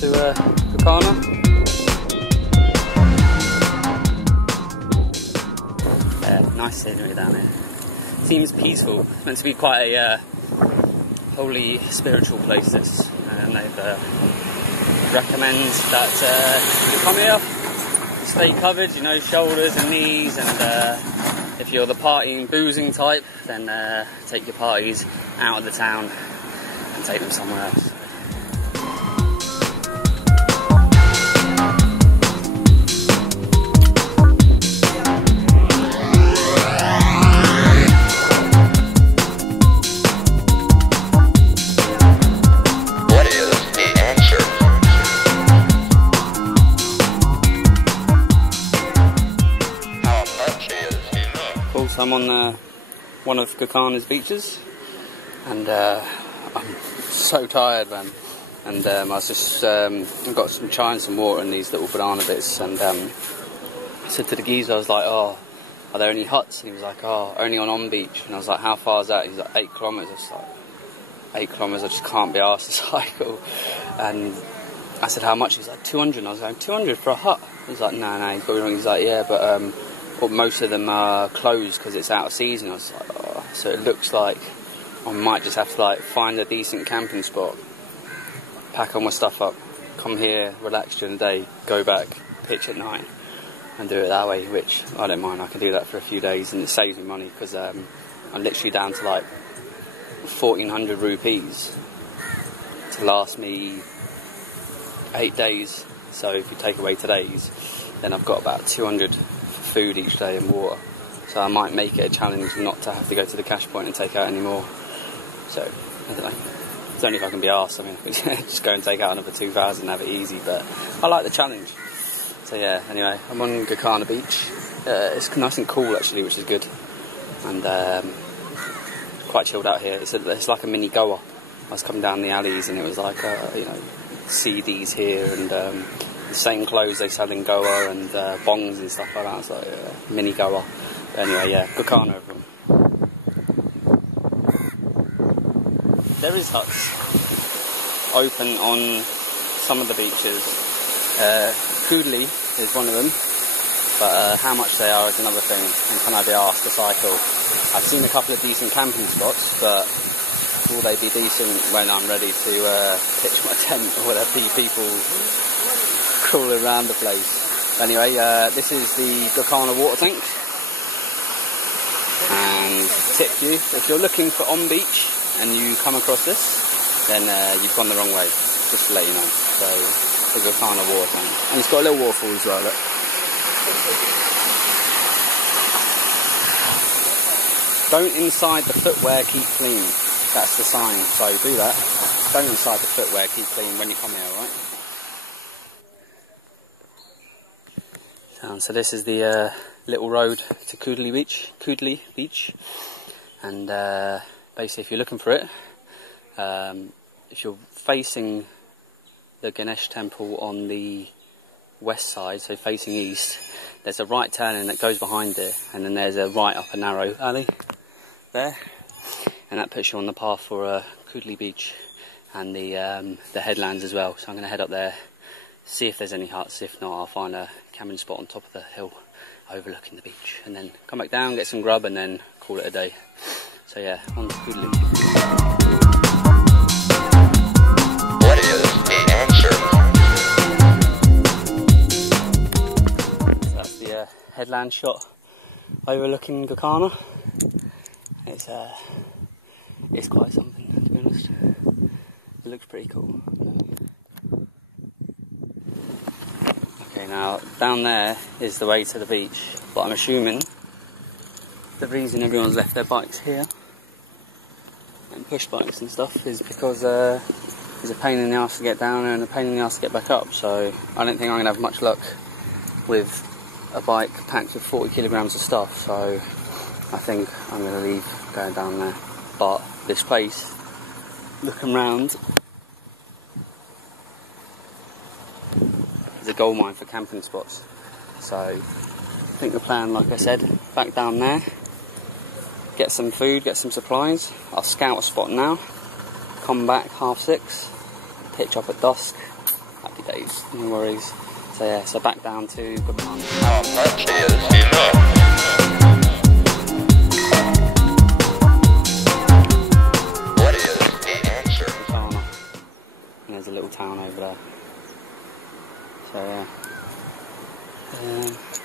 to Gokarna. Nice scenery down here. Seems peaceful. It's meant to be quite a holy, spiritual place, this. And they've recommend that you come here, stay covered, you know, shoulders and knees, and if you're the partying, boozing type, then take your parties out of the town and take them somewhere else. I'm on one of Gokarna's beaches, and I'm so tired, man. And I was just I've got some chai and some water in these little banana bits, and I said to the geezer, I was like, "Oh, are there any huts?" And he was like, "Oh, only on beach." And I was like, "How far is that?" He's like, 8 kilometres. I was like, 8 kilometres, I just can't be arsed to cycle. And I said, "How much?" He was like, 200. And I was like, 200 for a hut? He was like, "No, he's got me wrong." He's like, "Yeah, but most of them are closed because it's out of season." I was like, "Oh." So it looks like I might just have to like find a decent camping spot, pack all my stuff up, come here, relax during the day, go back, pitch at night, and do it that way, which I don't mind. I can do that for a few days, and it saves me money because I'm literally down to like 1,400 rupees to last me 8 days. So if you take away today's, then I've got about 200 food each day and water, so I might make it a challenge not to have to go to the cash point and take out any more. So I don't know, it's only if I can be arsed. I mean, just go and take out another 2,000 and have it easy, but I like the challenge. So yeah, anyway, I'm on Gokarna beach. It's nice and cool actually, which is good, and quite chilled out here. It's like a mini Goa. I was coming down the alleys and it was like you know, CDs here and the same clothes they sell in Goa and bongs and stuff like that. It's like mini Goa. But anyway, yeah, Gokarna, everyone. There is huts open on some of the beaches. Kudli is one of them, but how much they are is another thing, and can I be asked to cycle? I've seen a couple of decent camping spots, but will they be decent when I'm ready to pitch my tent, or will there be people crawling around the place? Anyway, this is the Gokarna water tank, and tip you, if you're looking for on beach and you come across this, then you've gone the wrong way, just to let you know. So the Gokarna water tank, and it's got a little waterfall as well, look. Don't inside the footwear, keep clean. That's the sign, so do that. Don't inside the footwear, keep clean when you come here, alright? So this is the little road to Kudli Beach, and basically if you're looking for it, if you're facing the Ganesh temple on the west side, so facing east, there's a right turning that goes behind it, and then there's a right up a narrow alley there, and that puts you on the path for Kudli Beach and the headlands as well. So I'm going to head up there, see if there's any huts. If not, I'll find a camping spot on top of the hill overlooking the beach, and then come back down, get some grub, and then call it a day. So yeah, on to Kudli. What is the answer? So that's the headland shot overlooking Gokarna. It's quite something, to be honest. It looks pretty cool. Okay, now down there is the way to the beach, but I'm assuming the reason everyone's left their bikes here and push bikes and stuff is because it's a pain in the arse to get down there and a pain in the arse to get back up. So I don't think I'm going to have much luck with a bike packed with 40 kilograms of stuff. So I think I'm going to leave going down there. But this place, looking round, is a gold mine for camping spots. So I think the plan, like I said, back down there, get some food, get some supplies. I'll scout a spot now, come back 6:30, pitch up at dusk, at days, no worries. So yeah, so back down to Gokarna. How much is enough? What is the answer? Gokarna. And there's a little town over there. So yeah.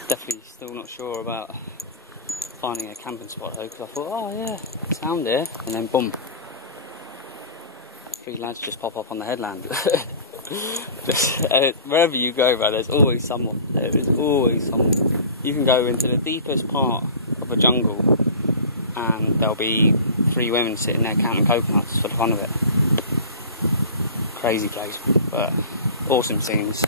Definitely still not sure about finding a camping spot though, because I thought, oh yeah, sound here, and then boom. 3 lads just pop up on the headland. Wherever you go, man, there's always someone. There is always someone. You can go into the deepest part of a jungle and there'll be 3 women sitting there counting coconuts for the fun of it. Crazy place, but awesome scenes.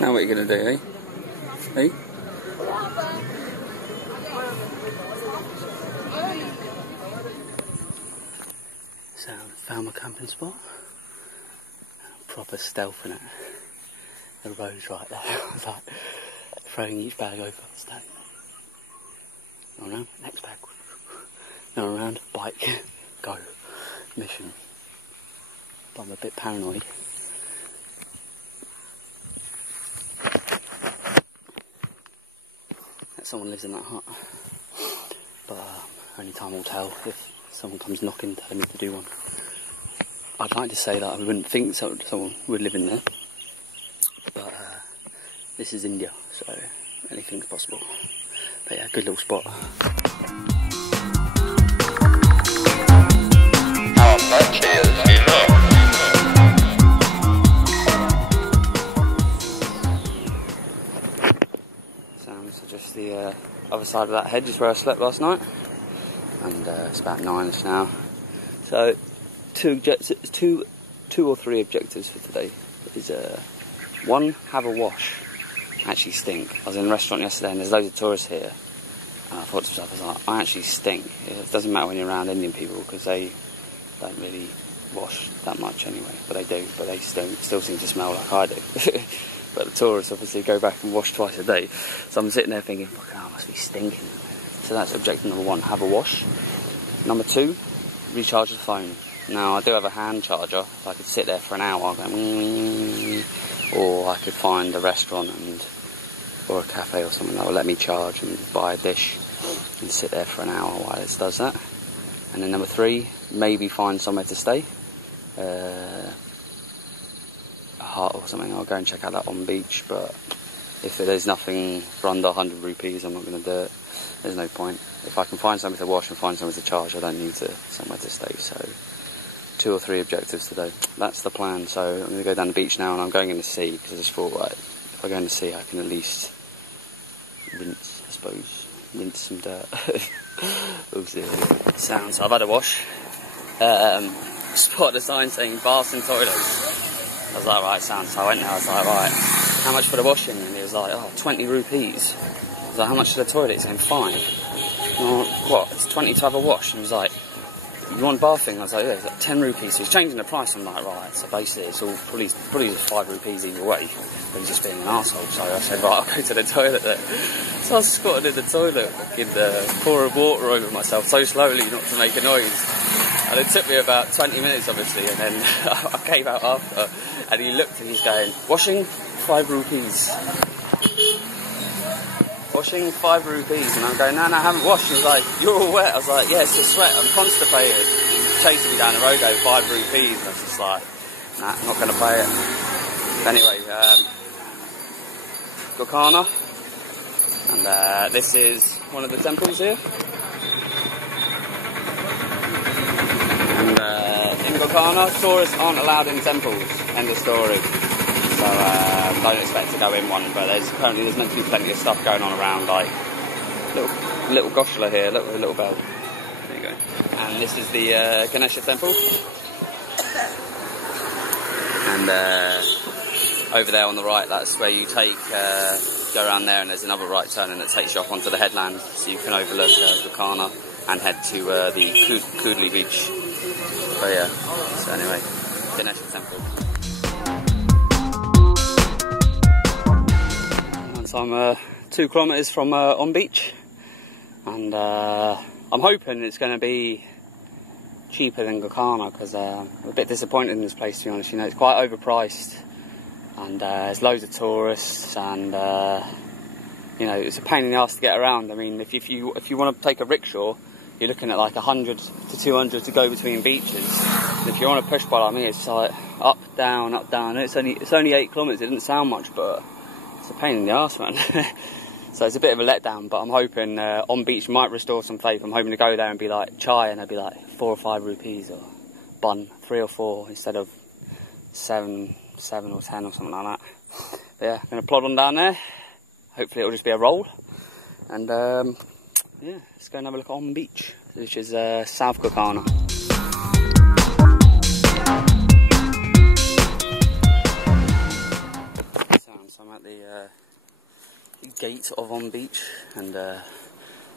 Now what are you going to do, eh? Eh? So, found my camping spot. Proper stealth in it. The road's right there. I was like throwing each bag over the stone. Go around, next bag. Go around, bike, go. Mission. But I'm a bit paranoid. Someone lives in that hut, but only time will tell if someone comes knocking telling me to do one. I'd like to say that I wouldn't think someone would live in there, but this is India, so anything's possible. But yeah, good little spot. How much is enough? So just the other side of that hedge is where I slept last night, and it's about 9ish now. So two or three objectives for today is 1, have a wash. Actually stink. I was in a restaurant yesterday and there's loads of tourists here, and I thought to myself, I was like, I actually stink. It doesn't matter when you're around Indian people because they don't really wash that much anyway, but they do, but they still seem to smell like I do. But the tourists obviously go back and wash twice a day. So I'm sitting there thinking, fucking hell, I must be stinking. So that's objective number 1, have a wash. Number 2, recharge the phone. Now I do have a hand charger, so I could sit there for an hour going, or I could find a restaurant or a cafe or something that will let me charge and buy a dish and sit there for an hour while it does that. And then number 3, maybe find somewhere to stay. Hut or something. I'll go and check out that on beach, but if there's nothing for under 100 rupees, I'm not going to do it. There's no point. If I can find somewhere to wash and find somewhere to charge, I don't need somewhere to stay. So 2 or 3 objectives today. That's the plan. So I'm going to go down the beach now, and I'm going in the sea because I just thought, right, if I go in the sea, I can at least rinse some dirt. We'll see. Sounds. I've had a wash. Spotted a sign saying baths and toilets. I was like, right, sounds. So I went there, I was like, right, how much for the washing? And he was like, oh, 20 rupees. I was like, how much for the toilet? He's saying 5. What? It's 20 to have a wash? And he was like, you want bathing? I was like, yeah, it's like 10 rupees. So he's changing the price. I'm like, right, so basically it's all probably just 5 rupees either way. But he's just being an arsehole. So I said, right, I'll go to the toilet there. So I was squatted in the toilet, pouring water over myself so slowly not to make a noise. And it took me about 20 minutes, obviously, and then I came out after, and he looked and he's going, washing 5 rupees. Washing 5 rupees. And I'm going, no, I haven't washed. He's like, you're all wet. I was like, yeah, it's a sweat, I'm constipated. He's chasing me down the road over 5 rupees. I was just like, nah, I'm not going to pay it. Anyway, Gokarna. And this is one of the temples here. And in Gokarna, tourists aren't allowed in temples. End of story. So don't expect to go in one. But apparently there's meant to be plenty of stuff going on around, like little Goshala here, little bell. There you go. And this is the Ganesha temple. And over there on the right, that's where you take, go around there, and there's another right turn and it takes you off onto the headland, so you can overlook Gokarna and head to the Kudli beach. So yeah, so anyway, Ganesha temple. And so I'm 2 kilometres from on beach, and I'm hoping it's going to be cheaper than Gokarna, because I'm a bit disappointed in this place, to be honest. You know, it's quite overpriced, and there's loads of tourists, and you know, it's a pain in the ass to get around. I mean, if you want to take a rickshaw, you're looking at like 100 to 200 to go between beaches. And if you're on a push bike like me, it's like up, down, up, down. It's only 8 kilometres. It didn't sound much, but it's a pain in the ass, man. So it's a bit of a letdown, but I'm hoping on beach might restore some faith. I'm hoping to go there and be like chai, and it'll be like 4 or 5 rupees, or bun 3 or 4 instead of 7 or 10 or something like that. But yeah, I'm going to plod on down there. Hopefully it'll just be a roll, and yeah, let's go and have a look on beach, which is South Gokarna. So I'm at the gate of on beach, and they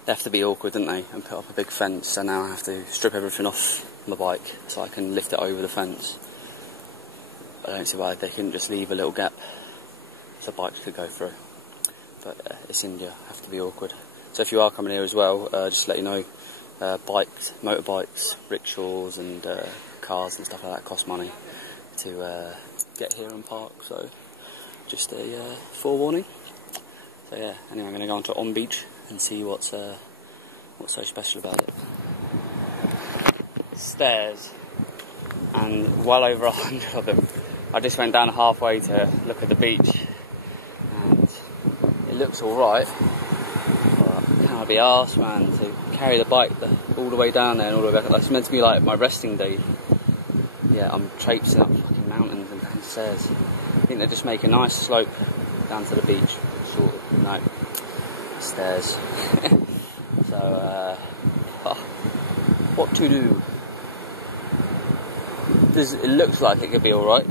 have to be awkward, don't they, and put up a big fence. So now I have to strip everything off my bike so I can lift it over the fence. I don't see why they couldn't just leave a little gap so bikes could go through, but it's India, have to be awkward. So if you are coming here as well, just to let you know, bikes, motorbikes, rickshaws and cars and stuff like that cost money to get here and park, so just a forewarning. So yeah, anyway, I'm going to go on to on beach and see what's so special about it. Stairs, and well over 100 of them. I just went down halfway to look at the beach, and it looks alright, but can't be arsed, man, to carry the bike all the way down there and all the way back. That's meant to be like my resting day. Yeah, I'm traipsing up fucking mountains and down stairs. I think they just make a nice slope down to the beach, sort of. No, stairs. So, what to do? It looks like it could be alright,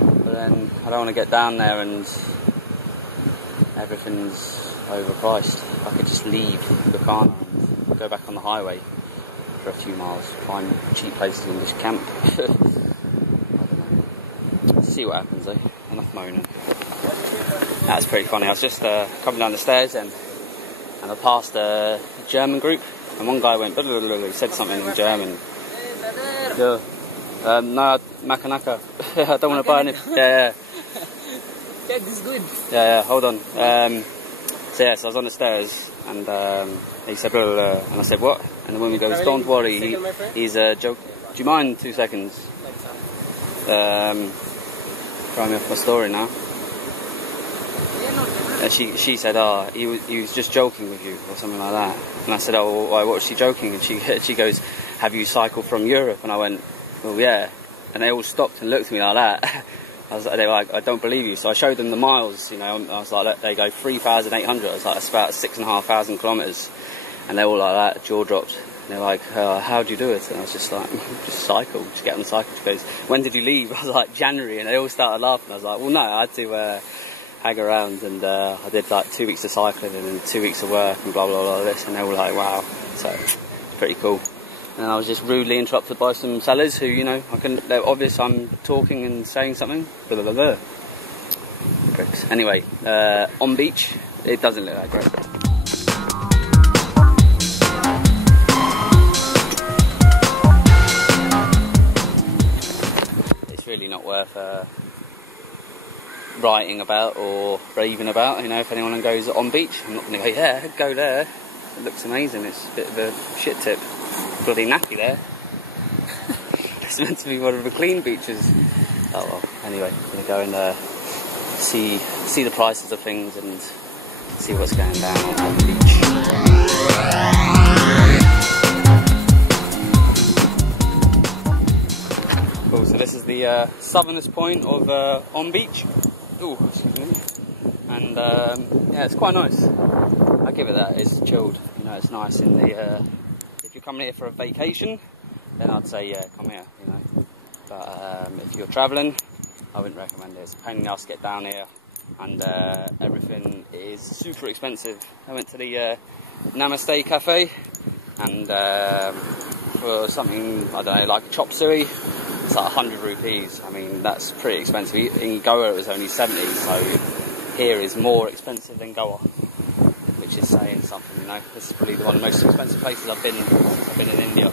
but then I don't want to get down there and everything's overpriced. I could just leave Gokarna and go back on the highway for a few miles, find cheap places and just camp. I don't know. See what happens though. Enough moaning. That's pretty funny. I was just coming down the stairs and I passed a German group, and one guy went, he said something in German. Yeah. No, Makanaka. I don't want to buy any. Yeah. Yeah, this is good. Yeah, hold on. So I was on the stairs, and he said, blah, blah, blah, and I said, what? And the woman goes, don't worry, he's a joke. Do you mind 2 seconds? Throwing me off my story now. And she said, he was just joking with you, or something like that. And I said, oh, why, what was she joking? And she goes, have you cycled from Europe? And I went, well, yeah. And they all stopped and looked at me like that. They were like, I don't believe you. So I showed them the miles, you know. I was like, they go 3,800. I was like, that's about 6,500 kilometres. And they were all like that, jaw dropped. And they're like, how do you do it? And I was just like, just cycle, just get on the cycle. She goes, when did you leave? I was like, January. And they all started laughing. I was like, well, no, I had to hang around, and I did like 2 weeks of cycling and then 2 weeks of work and blah, blah, blah, this. And they were like, wow. So, pretty cool. And I was just rudely interrupted by some sellers who, you know, they're obvious I'm talking and saying something. Blah, blah, blah, blah. Pricks. Anyway, on beach, it doesn't look that great. It's really not worth writing about or raving about, you know. If anyone goes on beach, I'm not going to go, yeah, go there. It looks amazing. It's a bit of a shit tip. Bloody nappy there. It's meant to be one of the clean beaches. Oh well, anyway, I'm going to go and see the prices of things and see what's going down on the beach. Cool, so this is the southernest point of on beach. Ooh, excuse me. And yeah, it's quite nice. I give it that. It's chilled. You know, it's nice in the. If you're coming here for a vacation, then I'd say yeah, come here. You know, but if you're travelling, I wouldn't recommend it. It's a pain in the ass to get down here, and everything is super expensive. I went to the Namaste Cafe, and for something, I don't know, like a chop suey, it's like 100 rupees. I mean, that's pretty expensive. In Goa it was only 70, so here is more expensive than Goa, which is saying something, you know. This is probably one of the most expensive places I've been since I've been in India.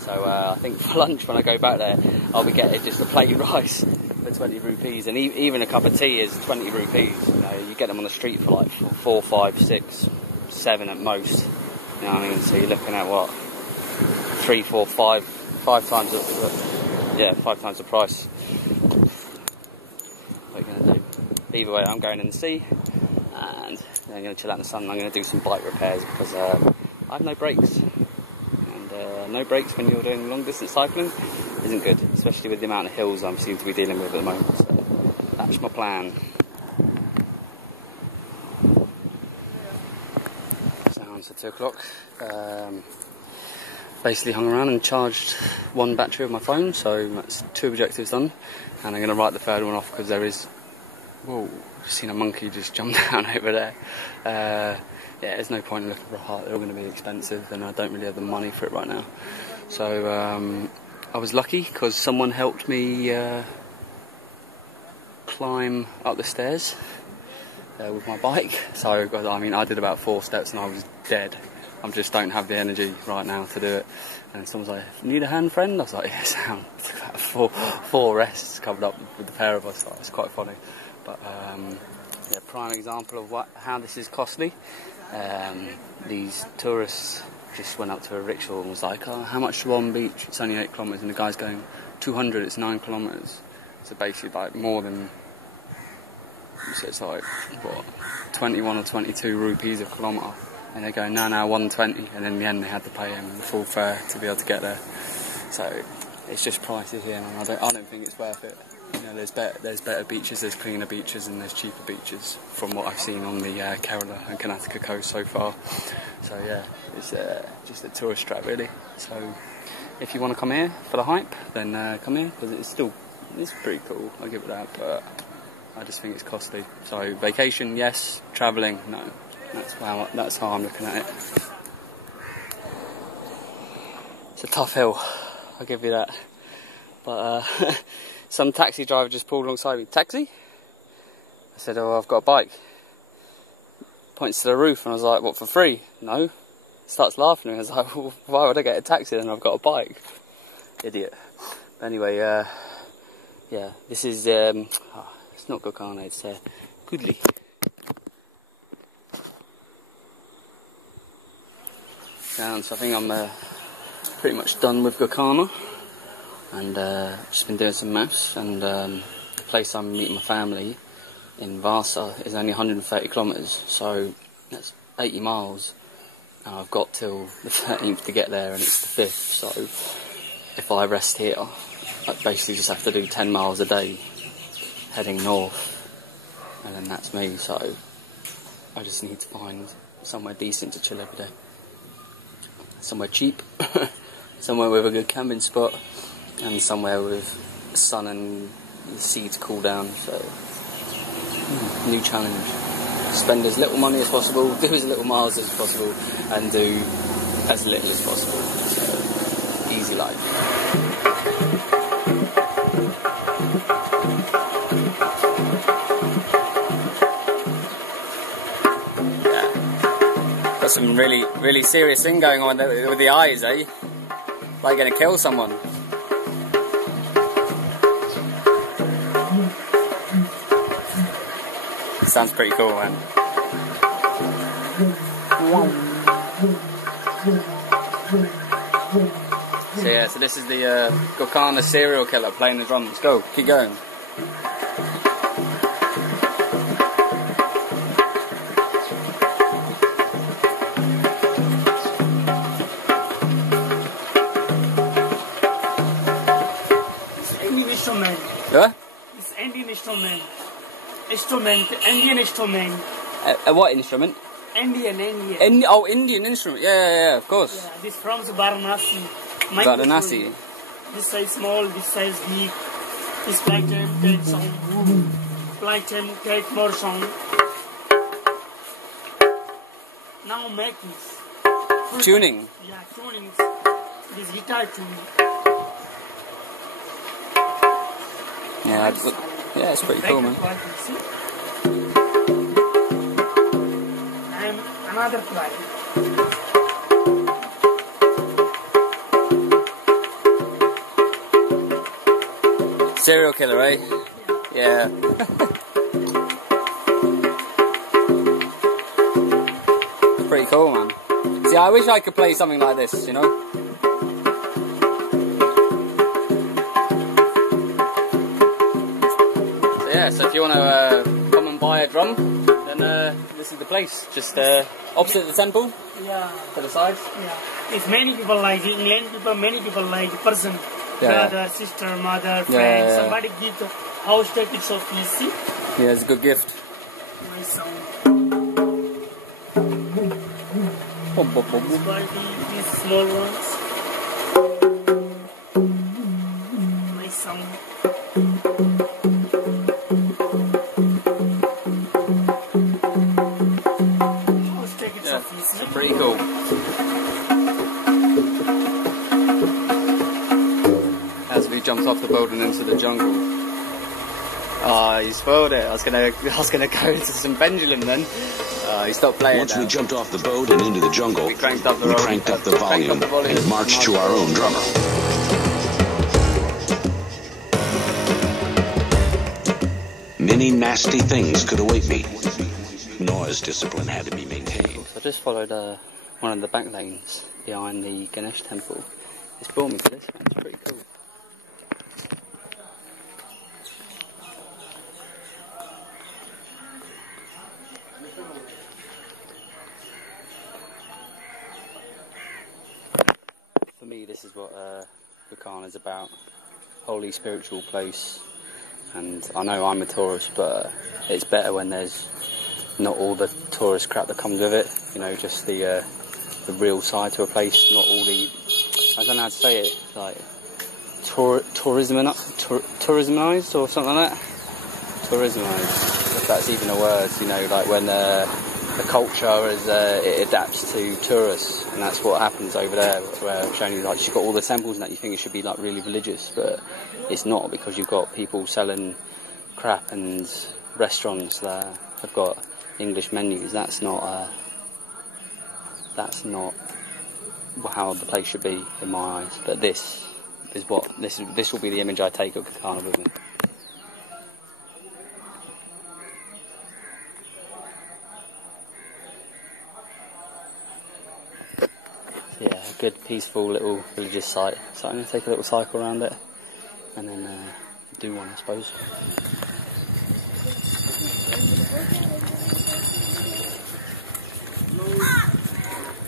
So I think for lunch when I go back there, I'll be getting just a plain rice for 20 rupees, and even a cup of tea is 20 rupees. You know, you get them on the street for like 4, 5, 6, 7 at most. You know what I mean? So you're looking at what, 3, 4, 5 times the price. What are you going to do? Either way, I'm going in the sea, and I'm going to chill out in the sun. And I'm going to do some bike repairs because I have no brakes. No brakes when you're doing long distance cycling isn't good, especially with the amount of hills I seem to be dealing with at the moment. So that's my plan. Sounds at 2 o'clock. Basically hung around and charged one battery of my phone, so that's 2 objectives done. And I'm going to write the third one off because there is... Whoa, I've seen a monkey just jump down over there. Yeah, there's no point in looking for a heart. They're all going to be expensive, and I don't really have the money for it right now. So I was lucky because someone helped me climb up the stairs with my bike. So I mean, I did about 4 steps and I was dead. I just don't have the energy right now to do it. And someone's like, "Need a hand, friend?" I was like, "Yeah, sound." It took about four rests covered up with the pair of us. So it's quite funny. But yeah, prime example of how this is costly. These tourists just went up to a rickshaw and was like, "Oh, how much to one beach?" It's only 8 kilometres, and the guy's going 200. It's 9 kilometres. So basically, like more than, so it's like what, 21 or 22 rupees a kilometre, and they're going no 120, and in the end they had to pay him the full fare to be able to get there. So it's just prices here, and I don't think it's worth it. You know, there's better beaches, there's cleaner beaches, and there's cheaper beaches from what I've seen on the Kerala and Karnataka coast so far. So yeah, it's just a tourist trap really. So if you want to come here for the hype, then come here, because it's pretty cool. I'll give it that, but I just think it's costly. So vacation, yes. Travelling, no. That's how I'm looking at it. It's a tough hill, I'll give you that. But some taxi driver just pulled alongside me. "Taxi?" I said, "Oh, I've got a bike." Points to the roof, and I was like, "What, for free?" "No." Starts laughing, and I was like, "Well, why would I get a taxi then? I've got a bike." Idiot. But anyway, yeah, this is, it's not Gokarna, it's Kudli. And so I think I'm pretty much done with Gokarna. And just been doing some maths, and the place I'm meeting my family in Vasa is only 130 kilometres, so that's 80 miles. And I've got till the 13th to get there, and it's the 5th, so if I rest here, I basically just have to do 10 miles a day heading north, and then that's me. So I just need to find somewhere decent to chill every day, somewhere cheap, somewhere with a good camping spot, and somewhere with sun and the sea to cool down. So new challenge. Spend as little money as possible, do as little miles as possible, and do as little as possible. So easy life. Yeah. Got some really serious thing going on with the eyes, eh? Like gonna kill someone. Sounds pretty cool, man. So yeah, so this is the Gokarna serial killer playing the drums. Go, keep going. Indian instrument. Yeah? It's Indian instrument. Indian instrument. What instrument? Indian. Indian instrument. Yeah, of course. Yeah, this from Varanasi. Varanasi. This size small, this size big. This flight time take sound. Flight time take more sound. Now make this. Tuning. Yeah, tuning. This guitar tuning. Yeah, yeah, it's pretty cool, man. See? And another flight. Serial killer, eh? Yeah. Pretty cool, man. See, I wish I could play something like this, you know? So yeah, so if you want to come and buy a drum, then this is the place. Just opposite the temple, Yeah. to the side. Yeah. If many people like England, many people like person, Yeah. brother, sister, mother, friend, yeah. somebody give the house take it so easy. Yeah, it's a good gift. Nice sound. Boom, boom, boom, boom. Quality, these small ones. Nice sound. House take it Yeah, so easy. it's pretty cool. As we jumped off the boat and into the jungle. Ah, you spoiled it. I was gonna go into some pendulum then. He stopped playing. Once we jumped off the boat and into the jungle, We cranked up the volume and marched to our own drummer. Many nasty things could await me. Noise discipline had to be maintained. I just followed one of the back lanes behind the Ganesh temple. It's brought me to this one. It's pretty cool. For me, this is what Gokarna is about. Holy spiritual place. And I know I'm a tourist, but it's better when there's not all the tourist crap that comes with it. You know, just the real side to a place, not all the, I don't know how to say it, like tourismized or something like that. Tourismized, if that's even a word. You know, like when the culture is it adapts to tourists, and that's what happens over there. Where I'm showing you, like, you've got all the temples and that, you think it should be like really religious, but it's not, because you've got people selling crap and restaurants that have got English menus. That's not how the place should be in my eyes. But this will be the image I take of Gokarna with me. Yeah, a good peaceful little religious site. So I'm going to take a little cycle around it and then do one, I suppose.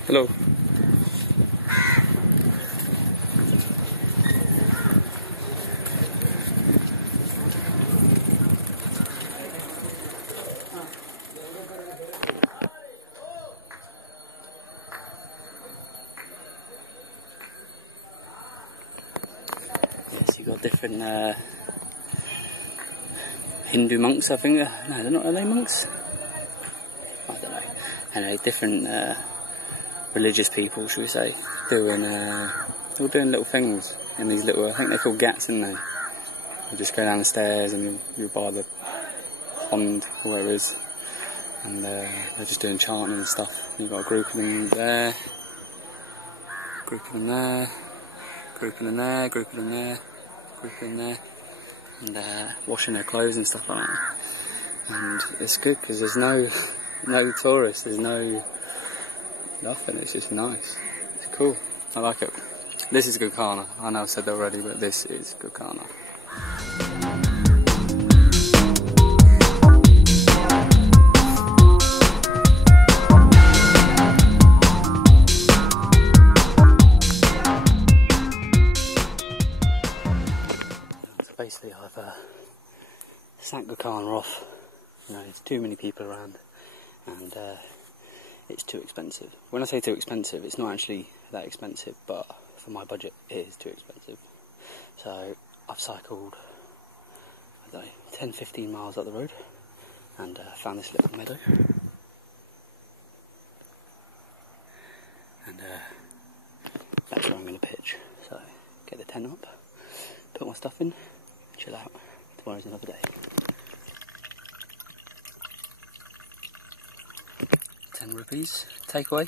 Hello. Yes, you've got different Hindu monks, I think. No, they're not. Are they monks? I don't know. Anyway, different religious people, should we say, doing all doing little things in these little, I think they're called ghats, aren't they? You just go down the stairs and you're by the pond, or where it is, and they're just doing chanting and stuff. You've got a group of them there, group of them there, group of them there, group of them there, group of them there, and washing their clothes and stuff like that. And it's good because there's no tourists, there's nothing, it's just nice. It's cool. I like it. This is Gokarna. I know I've said that already, but this is Gokarna. So basically I've sacked Gokarna off. You know, there's too many people around, and it's too expensive. When I say too expensive, it's not actually that expensive, but for my budget it is too expensive. So I've cycled So 10-15 miles up the road, and found this little meadow, and that's where I'm going to pitch. So get the tent up, put my stuff in, chill out. Tomorrow's another day. 10 rupees, takeaway,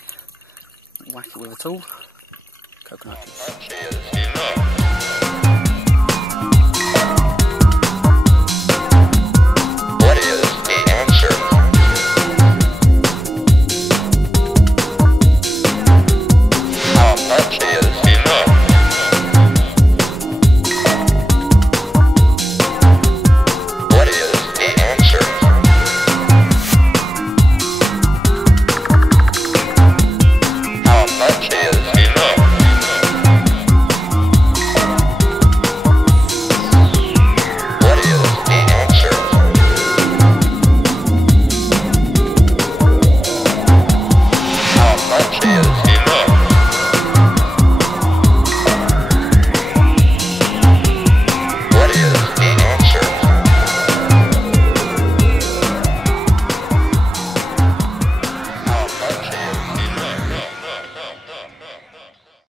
whack it with a tool, coconut. Much is enough.